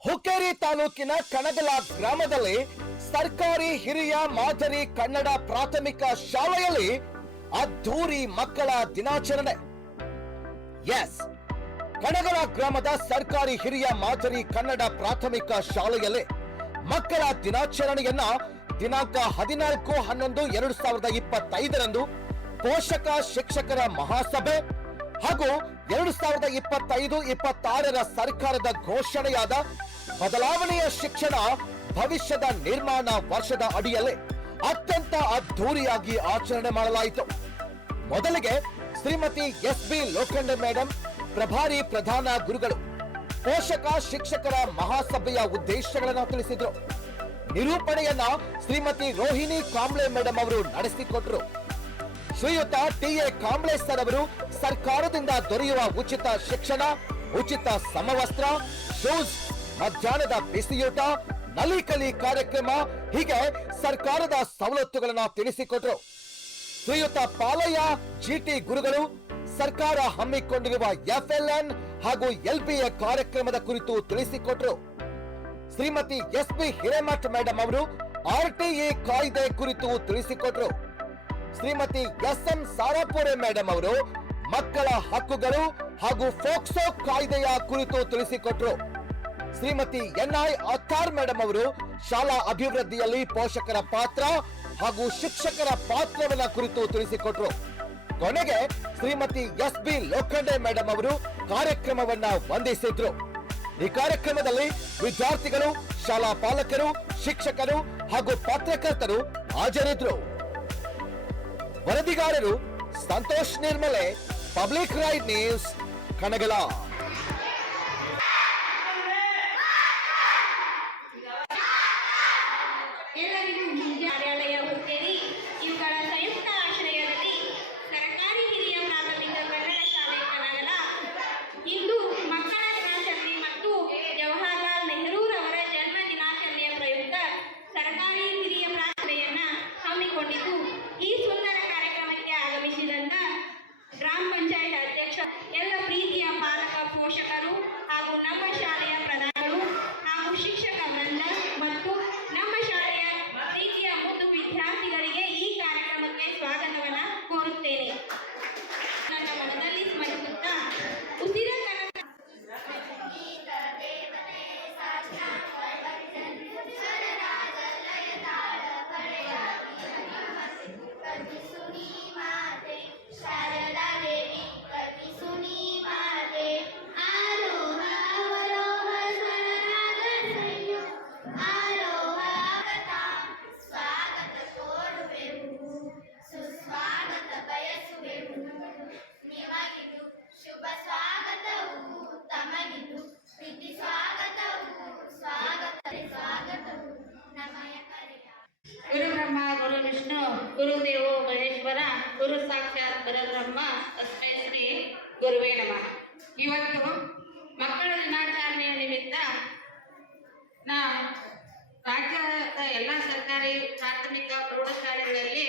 ಹುಕ್ಕೇರಿ ತಾಲೂಕಿನ ಕಣಗಲ ಗ್ರಾಮದಲ್ಲಿ ಸರ್ಕಾರಿ ಹಿರಿಯ ಮಾದರಿ ಕನ್ನಡ ಪ್ರಾಥಮಿಕ ಶಾಲೆಯಲ್ಲಿ ಅದ್ಧೂರಿ ಮಕ್ಕಳ ದಿನಾಚರಣೆ. ಎಸ್ ಕಣಗಲ ಗ್ರಾಮದ ಸರ್ಕಾರಿ ಹಿರಿಯ ಮಾದರಿ ಕನ್ನಡ ಪ್ರಾಥಮಿಕ ಶಾಲೆಯಲ್ಲಿ ಮಕ್ಕಳ ದಿನಾಚರಣೆಯನ್ನ ದಿನಾಂಕ ಹದಿನಾಲ್ಕು ಹನ್ನೊಂದು ಎರಡು ಸಾವಿರದ ಇಪ್ಪತ್ತೈದರಂದು ಪೋಷಕ ಶಿಕ್ಷಕರ ಮಹಾಸಭೆ ಹಾಗೂ ಎರಡು ಸಾವಿರದ ಇಪ್ಪತ್ತೈದು ಇಪ್ಪತ್ತಾರರ ಸರ್ಕಾರದ ಘೋಷಣೆಯಾದ ಬದಲಾವಣೆಯ ಶಿಕ್ಷಣ ಭವಿಷ್ಯದ ನಿರ್ಮಾಣ ವರ್ಷದ ಅಡಿಯಲ್ಲಿ ಅತ್ಯಂತ ಅದ್ಧೂರಿಯಾಗಿ ಆಚರಣೆ ಮಾಡಲಾಯಿತು. ಮೊದಲಿಗೆ Shrimati S B Lokhande madam, ಪ್ರಭಾರಿ ಪ್ರಧಾನ ಗುರುಗಳು, ಪೋಷಕ ಶಿಕ್ಷಕರ ಮಹಾಸಭೆಯ ಉದ್ದೇಶಗಳನ್ನು ತಿಳಿಸಿದ್ರು. ನಿರೂಪಣೆಯನ್ನ ಶ್ರೀಮತಿ ರೋಹಿಣಿ ಕಾಂಬ್ಳೆ ಮೇಡಂ ಅವರು ನಡೆಸಿಕೊಟ್ರು. ಶ್ರೀಯುತ ಟಿ ಎ ಕಾಂಬ್ಳೆ ಸರ್ ಅವರು ಸರ್ಕಾರದಿಂದ ದೊರೆಯುವ ಉಚಿತ ಶಿಕ್ಷಣ, ಉಚಿತ ಸಮವಸ್ತ್ರ, ಶೂಸ್ ಮಧ್ಯಾಹ್ನದ ಬಿಸಿಯೂಟ, ನಲಿಕಲಿ ಕಾರ್ಯಕ್ರಮ, ಹೀಗೆ ಸರ್ಕಾರದ ಸವಲತ್ತುಗಳನ್ನ ತಿಳಿಸಿಕೊಟ್ರು. ಶ್ರೀಯುತ ಪಾಲಯ್ಯ ಜಿಟಿ ಗುರುಗಳು, ಸರ್ಕಾರ ಹಮ್ಮಿಕೊಂಡಿರುವ ಎಫ್ಎಲ್ಎನ್ ಹಾಗೂ ಎಲ್ಪಿಎ ಕಾರ್ಯಕ್ರಮದ ಕುರಿತು ತಿಳಿಸಿಕೊಟ್ರು. Shrimati S P Hiremath madam ಅವರು ಆರ್ ಟಿಇ ಕಾಯ್ದೆ ಕುರಿತು ತಿಳಿಸಿಕೊಟ್ರು. Shrimati S M Sarapure madam ಅವರು ಮಕ್ಕಳ ಹಕ್ಕುಗಳು ಹಾಗೂ ಫೋಕ್ಸೋ ಕಾಯ್ದೆಯ ಕುರಿತು ತಿಳಿಸಿಕೊಟ್ರು. Shrimati N I Attar madam ಅವರು ಶಾಲಾ ಅಭಿವೃದ್ಧಿಯಲ್ಲಿ ಪೋಷಕರ ಪಾತ್ರ ಹಾಗೂ ಶಿಕ್ಷಕರ ಪಾತ್ರವನ್ನ ಕುರಿತು ತಿಳಿಸಿಕೊಟ್ರು. ಕೊನೆಗೆ Shrimati S B Lokhande madam ಅವರು ಕಾರ್ಯಕ್ರಮವನ್ನ ವಂದಿಸಿದ್ರು. ಈ ಕಾರ್ಯಕ್ರಮದಲ್ಲಿ ವಿದ್ಯಾರ್ಥಿಗಳು, ಶಾಲಾ ಪಾಲಕರು, ಶಿಕ್ಷಕರು ಹಾಗೂ ಪತ್ರಕರ್ತರು ಹಾಜರಿದ್ರು. ವರದಿಗಾರರು Santosh Nirmale, public right news Kanagala Guru Vishnu ಗುರುದೇವೋ Maheshwara, ಗುರು ಸಾಕ್ಷಾತ್ ಪರಬ್ರಹ್ಮ ತಸ್ಮೈ ಶ್ರೀ ಗುರುವೇ ನಮಃ. ಇವತ್ತು ಮಕ್ಕಳ ದಿನಾಚರಣೆಯ ನಿಮಿತ್ತ ನಾ ರಾಜ್ಯದ ಎಲ್ಲ ಸರ್ಕಾರಿ ಪ್ರಾಥಮಿಕ ಪ್ರೌಢಶಾಲೆಗಳಲ್ಲಿ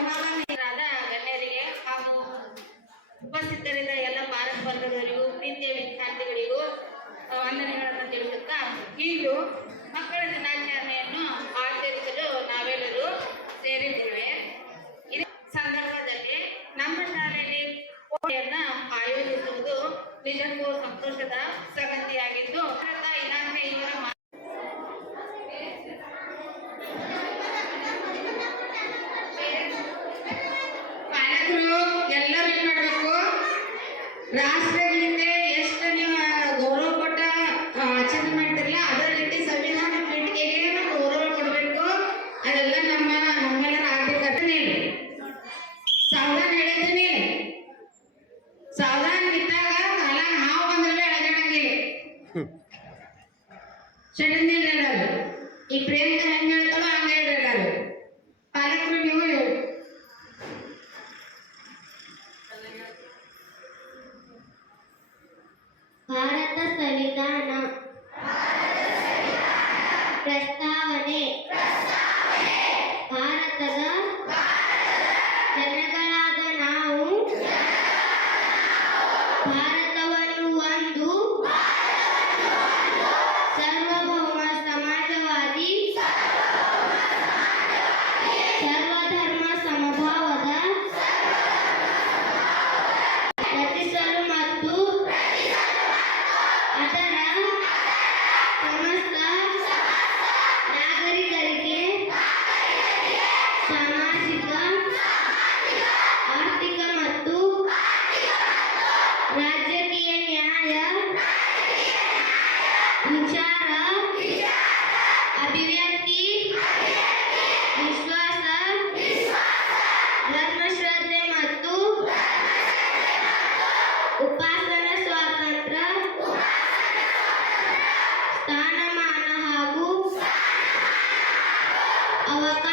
ಜವಾಹರಲಾದ ಗಣ್ಯರಿಗೆ ಹಾಗೂ ಉಪಸ್ಥಿತರಿದ್ದ ಎಲ್ಲ ಭಾರತ ಪ್ರೀತಿಯ ವಿದ್ಯಾರ್ಥಿಗಳಿಗೂ ವಂದನೆಗಳನ್ನು ತಿಳಿಸುತ್ತಾ ಇಂದು ಮಕ್ಕಳ ದಿನಾಚರಣೆಯನ್ನು ಆಚರಿಸಲು ನಾವೆಲ್ಲರೂ ಸೇರಿದ್ದೇವೆ. ಇದೇ ಸಂದರ್ಭದಲ್ಲಿ ನಮ್ಮ ಶಾಲೆಯಲ್ಲಿ ಆಯೋಜಿಸುವುದು ನಿಜಕ್ಕೂ ಸಂತೋಷದ ಸಂಗತಿಯಾಗಿದ್ದು, ಭಾರತ ಇಲಾಖೆ ಇವರ ರಾಷ್ಟ್ರಗೀತೆ ಎಷ್ಟು ನೀವು ಗೌರವ ಕೊಟ್ಟ ಆಚರಣೆ ಮಾಡ್ತಿರಲ್ಲ ಅದೇ ರೀತಿ ಸಂವಿಧಾನ ನಾವು ಗೌರವ ಕೊಡಬೇಕು ಅದೆಲ್ಲ ನಮ್ಮ ನಮ್ಮೆಲ್ಲರ ಆಗ್ಬೇಕಂತ ಹೇಳಿ ಸಾವಧಾನ ಹೇಳಿದ್ದೀನಿ ಸಾವಧಾನ ಬಿದ್ದಾಗ ಕಾಲ ಹಾವು ಬಂದ್ರೆ ಅಳಗಾಡಂಗಿಲ್ಲ. ಎಲ್ಲರೂ ಈ ಪ್ರೇಮ ಹೆಂಗ್ Mama our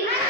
Sí.